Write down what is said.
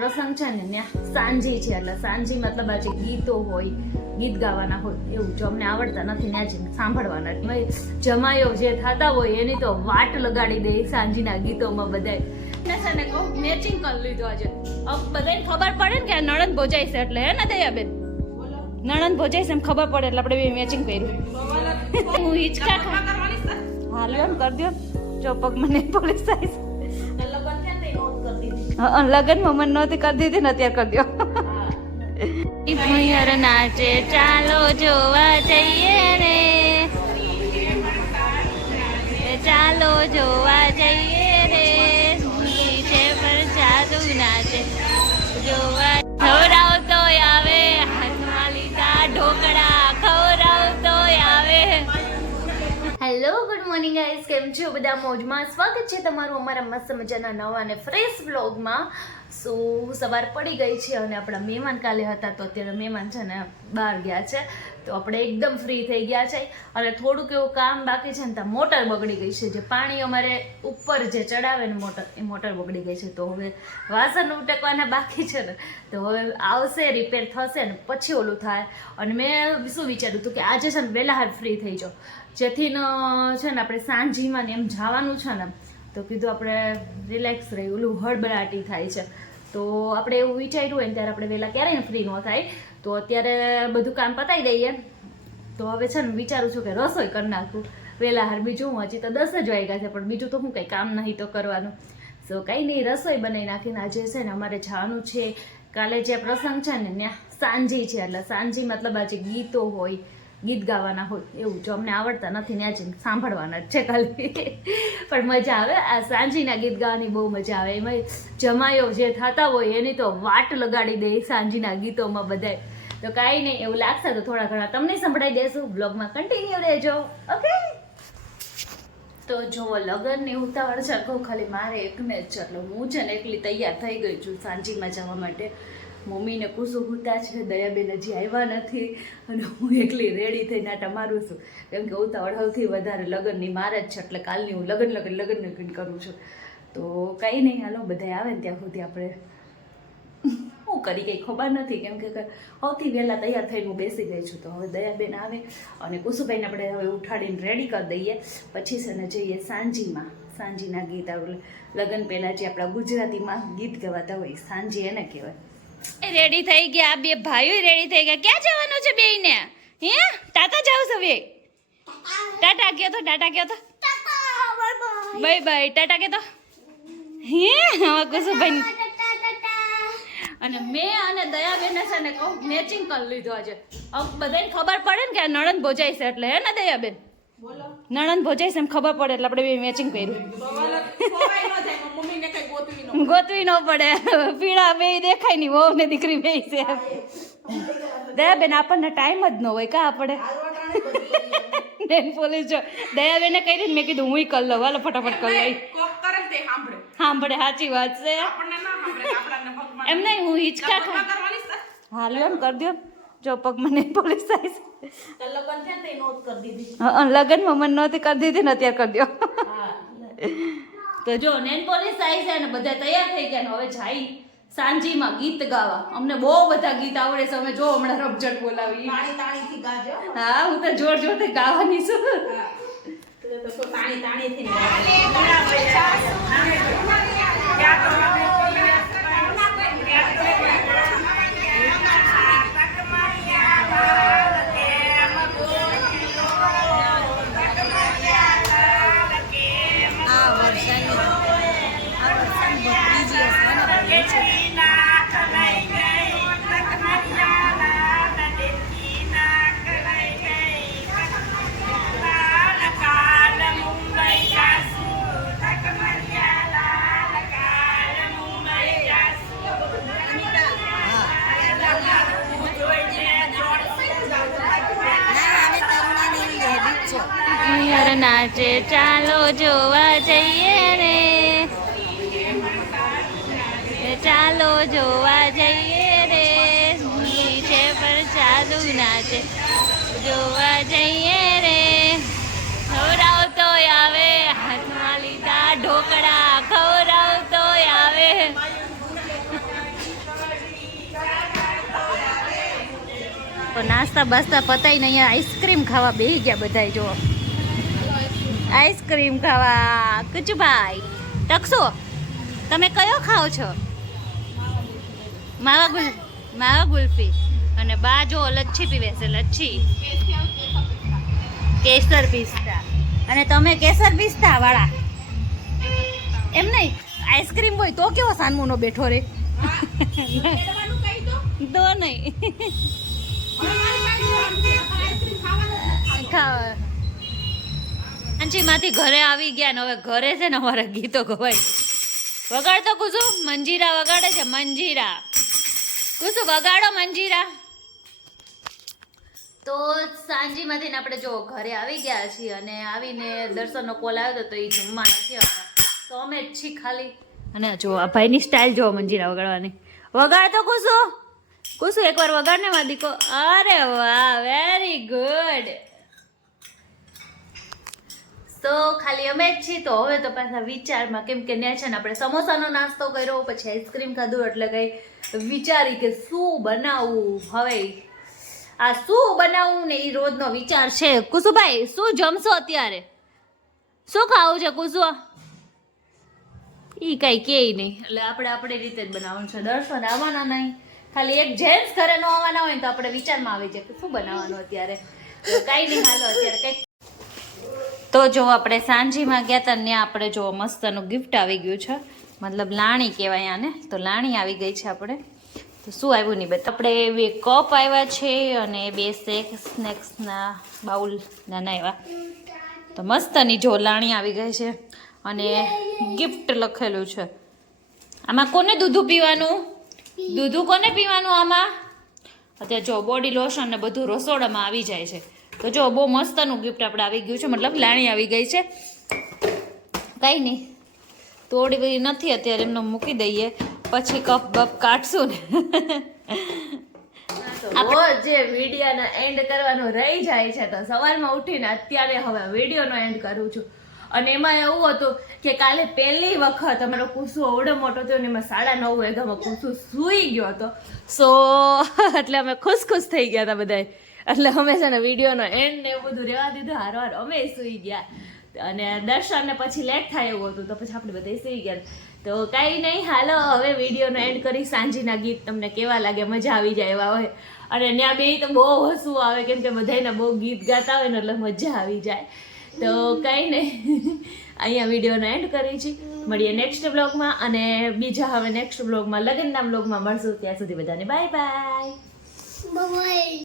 પ્રસંગ છે ને ત્યાં સાંજી છે એટલે સાંજી મતલબ આજે ગીતો હોય ગીત ગાવાના હોય એવું જો અમને આવડતા નથી ત્યાં જઈને સાંભળવાના. જમાયો જે થતા હોય એની તો વાટ લગાડી દે સાંજીના ગીતોમાં બધાય. છે ને કહું મેચિંગ કરી લીધું આજે. બધાને ખબર પડે ને કે નણંદ ભોજાય છે એટલે હે ને દયાબેન? નણંદ ભોજાય છે એમ ખબર પડે એટલે આપણે બે મેચિંગ પહેર્યું હું હિચકા ખા હાલ્યો એમ કરી દો જો પગ મને પોલીસ હા લગનમાં મને નહોતી કરી દીધી ને અત્યારે કરી દો ભૈયર નાચે, ચાલો જોવા જઈએ રે ચાલો જોવા જઈએ મોર્નિંગ ગાઈસ કેમ છો? બધા મોજમાં? સ્વાગત છે તમારું અમારા મસ્ત મજાના નવા અને ફ્રેશ વ્લોગમાં સો સવાર પડી ગઈ છે અને આપણા મહેમાન કાલે હતા તો અત્યારે મહેમાન છે ને બહાર ગયા છે. તો આપણે એકદમ ફ્રી થઈ ગયા છે. અને થોડુંક એવું કામ બાકી છે ને ત્યાં મોટર બગડી ગઈ છે. જે પાણી અમારે ઉપર જે ચડાવે ને મોટર, એ મોટર બગડી ગઈ છે. તો હવે વાસણ ઉટકવાના બાકી છે ને. તો હવે આવશે રિપેર થશે ને પછી ઓલું થાય. અને મેં શું વિચાર્યું હતું કે આજે છે ને વહેલા હાલ ફ્રી થઈ જાઓ જેથી છે ને આપણે સાંજીમાં ને એમ જવાનું છે ને, તો કીધું આપણે રિલેક્સ રહી ઓલું હળબડાટી થાય છે. તો આપણે એવું વિચાર્યું હોય ત્યારે આપણે વહેલા ક્યારેય ફ્રી ન થાય. તો અત્યારે બધું કામ પતાવી દઈએ. તો હવે છે ને વિચારું છું કે રસોઈ કરી નાખું. વહેલા હાર બીજું હું હજી તો દસ જ વાગ્યા છે, પણ બીજું તો હું કંઈ કામ નહીં તો કરવાનું. સો કંઈ નહીં, રસોઈ બનાવી નાખીને આજે છે ને અમારે જવાનું છે. કાલે જે પ્રસંગ છે ને, ત્યાં સાંજી છે, એટલે સાંજી મતલબ આજે ગીતો હોય ગીત ગાવાના હોય એવું જો અમને આવડતા નથી ને જઈને સાંભળવાના જ છે ખાલી. પણ મજા આવે. આ સાંજીના ગીત ગાવાની બહુ મજા આવે. એમાં જમાયો જે થતા હોય એની તો વાટ લગાડી દે સાંજીના ગીતોમાં બધાય. તો કાંઈ નહીં, એવું લાગશે તો થોડા ઘણા તમને સંભળાઈ દેશું. બ્લોગમાં કન્ટિન્યુ રહેજો. ઓકે તો જો લગ્નની ઉતાવળ છે ખાલી મારે એકને જ એટલે હું છે ને એકલી તૈયાર થઈ ગઈ છું સાંજીમાં જવા માટે. મમ્મીને કુસુ હુતા છે, દયાબેન હજી આવ્યા નથી અને હું એકલી રેડી થઈને આટા મારું છું. કેમ કે ઉતાવળ સૌથી વધારે લગ્નની મારે જ છે, એટલે કાલની હું લગ્ન લગ્ન લગ્ન લગ્ન કરું છું. તો કંઈ નહીં, હાલો બધા આવે ને ત્યાં સુધી આપણે. હું કરી કંઈ ખબર નથી, કેમ કે સૌથી વહેલા તૈયાર થઈને હું બેસી ગઈ છું. તો હવે દયાબેન આવે અને કુસુભાઈને આપણે હવે ઉઠાડીને રેડી કરી દઈએ. પછી છે ને જઈએ સાંજીમાં. સાંજીના ગીત લગ્ન પહેલાં જે આપણા ગુજરાતીમાં ગીત ગવાતા હોય, સાંજી એને કહેવાય. રેડી થઈ ગયા. બે ભાઈઓ રેડી થઈ ગયા. ક્યાં જવાનું છે બેયને? હે? ટાટા જાવ છો બે? ટાટા ગયો તો, ટાટા ગયો તો? Bye bye. ટાટા ગયો તો? હે? હવે કુસુભાઈ અને મેં અને દયાબેને છે ને કહું મેચિંગ કરી લીધું આજે. હવે બધાને ખબર પડે ને કે નણંદ ભોજાય છે એટલે, હે ને દયાબેન? નણંદ ભોજાય છે એમ ખબર પડે એટલે આપણે બે મેચિંગ કર્યું. ગોતવી ન પડે. પીળા બે દેખાય નહીં વહુ ને દીકરી બે છે દયાબેન આપણને ટાઈમ જ ન હોય કા આપણે? બેન પોલીસ જો દયાબેને કહી દીધું મેં કીધું હું કર લઉં હાલો ફટાફટ કર લઈ. સાંભળે. સાચી વાત છે. એમ નહીં હું હિચકા હાલો એમ કરી દો જો પગ મને પોલીસ આવી હા લગ્નમાં મને નહોતી કરી દીધી ને અત્યારે કરી દો. તો જો નેન પોલીસ આવી છે ને બધા તૈયાર થઈ ગયા ને હવે જાય સાંજીમાં ગીત ગાવા. અમને બહુ બધા ગીત આવડે છે અમે જો હમણાં રમઝટ બોલાવી હા હું તો જોર જોરથી ગાવાની છું. આ નાચે, ચાલો જોવા જઈએ રે. ચાલો જોવા જઈએ રે. છે પર ચાલુ નાચે, જોવા જઈએ રે. ખવડાવતોય આવે, હાથમાં લીધા ઢોકળા, ખવડાવ તો આવે. નાસ્તા બાસ્તા પતાવીને નહીં આઈસ્ક્રીમ ખાવા બેસી ગયા બધાય જોવા આઈસ્ક્રીમ ખાવા. કુચુભાઈ ટકસો તમે કયો ખાઓ છો? માવા ગુલ, માવા ગુલ્ફી. અને બા જો લચ્છી પીવે છે, લચ્છી. કેસર પિસ્તા. અને તમે કેસર પિસ્તા વાળા. એમ નહીં? આઈસ્ક્રીમ હોય તો કેવો સાનમુનો બેઠો રે? તો નહીં. ખાવા. અંશીમાંથી ઘરે આવી ગયા ને હવે ઘરે છે ને અમારા ગીતો ગવાય. વગાડતો કુસુ મંજીરા વગાડે છે મંજીરા. કુસુ વગાડો મંજીરા. તો સાંજીમાંથી આપણે જો ઘરે આવી ગયા છીએ અને આવીને દર્શનનો કોલ આવ્યો હતો તો એ જમવા નથી આવતા. તો અમે જ છી ખાલી. અને જો આ ભાઈની સ્ટાઇલ જો મંજીરા વગાડવાની. વગાડતો કુસુ કુસુ એકવાર વગાડ ને માદીકો અરે વાહ વેરી ગુડ તો ખાલી અમે જ છીએ. તો હવે તો પાછા વિચારમાં કેમ કે ત્યાં છે ને આપણે સમોસાનો નાસ્તો કર્યો, પછી આઈસ્ક્રીમ ખાધું, એટલે કંઈ વિચારી કે શું બનાવવું હવે આ શું બનાવવું ને એ રોજનો વિચાર છે. કુસુભાઈ, શું જમશો અત્યારે? શું ખાવું છે કુસુ? એ કાંઈ કે નહીં. એટલે આપણે આપણી રીતે જ બનાવવાનું છે. દર્શન આવવાના નહીં. ખાલી એક જેન્ટ્સ ઘરે ન આવવાના હોય ને તો આપણે વિચારમાં આવી જાય કે શું બનાવવાનું અત્યારે? કાંઈ નહીં હાલો, અત્યારે કંઈક તો જો આપણે સાંજીમાં ગયા હતા ત્યાં આપણે જો મસ્તનું ગિફ્ટ આવી ગયું છે. મતલબ લાણી કહેવાય આને. તો લાણી આવી ગઈ છે આપણે. તો શું આવ્યું નહીં બધા? આપણે બે કપ આવ્યા છે અને બે શેક સ્નેક્સના બાઉલ નાના એવા તો મસ્તની જો લાણી આવી ગઈ છે અને ગિફ્ટ લખેલું છે. આમાં કોને દૂધું પીવાનું? દૂધું કોને પીવાનું આમાં? અત્યારે જો બોડી લોશન ને બધું રસોડામાં આવી જાય છે. તો જો, બહુ મસ્તનું ગિફ્ટ આપણે આવી ગયું છે. મતલબ લાણી આવી ગઈ છે. કંઈ નહીં. તોડી બધી નથી અત્યારે, એમને મૂકી દઈએ. પછી કપ બપ કાઢશું ને. જે વિડીયોનો એન્ડ કરવાનો રહી જાય છે, તો સવારમાં ઉઠીને અત્યારે હવે વિડીયોનો એન્ડ કરું છું. અને એમાં એવું હતું કે કાલે પહેલી વખત અમારો કુસુ અવડો મોટો થયો ને એમાં સાડા નવ વાગ્યામાં કુસુ સૂઈ ગયો હતો. સો એટલે અમે ખુશ ખુશ થઈ ગયા હતા બધાય. એટલે અમે છે ને વિડીયોનો એન્ડ ને એવું બધું રહેવા દીધું. હાર હાર, અમે સૂઈ ગયા. અને દર્શનને પછી લેટ થાય એવું હતું, તો પછી આપણે બધા સૂઈ ગયા. તો કાંઈ નહીં, હાલો, હવે વિડીયોનો એન્ડ કરી. સાંજીના ગીત તમને કેવા લાગે, મજા આવી જાય એવા હોય. અને ત્યાં બે તો બહુ હસવું આવે, કેમ કે બધાને બહુ ગીત ગાતા હોય ને, એટલે મજા આવી જાય. તો કંઈ નહીં, અહીંયા વિડીયોનો એન્ડ કરી છે. મળીએ નેક્સ્ટ બ્લોગમાં અને બીજા હવે નેક્સ્ટ બ્લોગમાં લગ્નના બ્લોગમાં મળશું. ત્યાં સુધી બધાને બાય બાય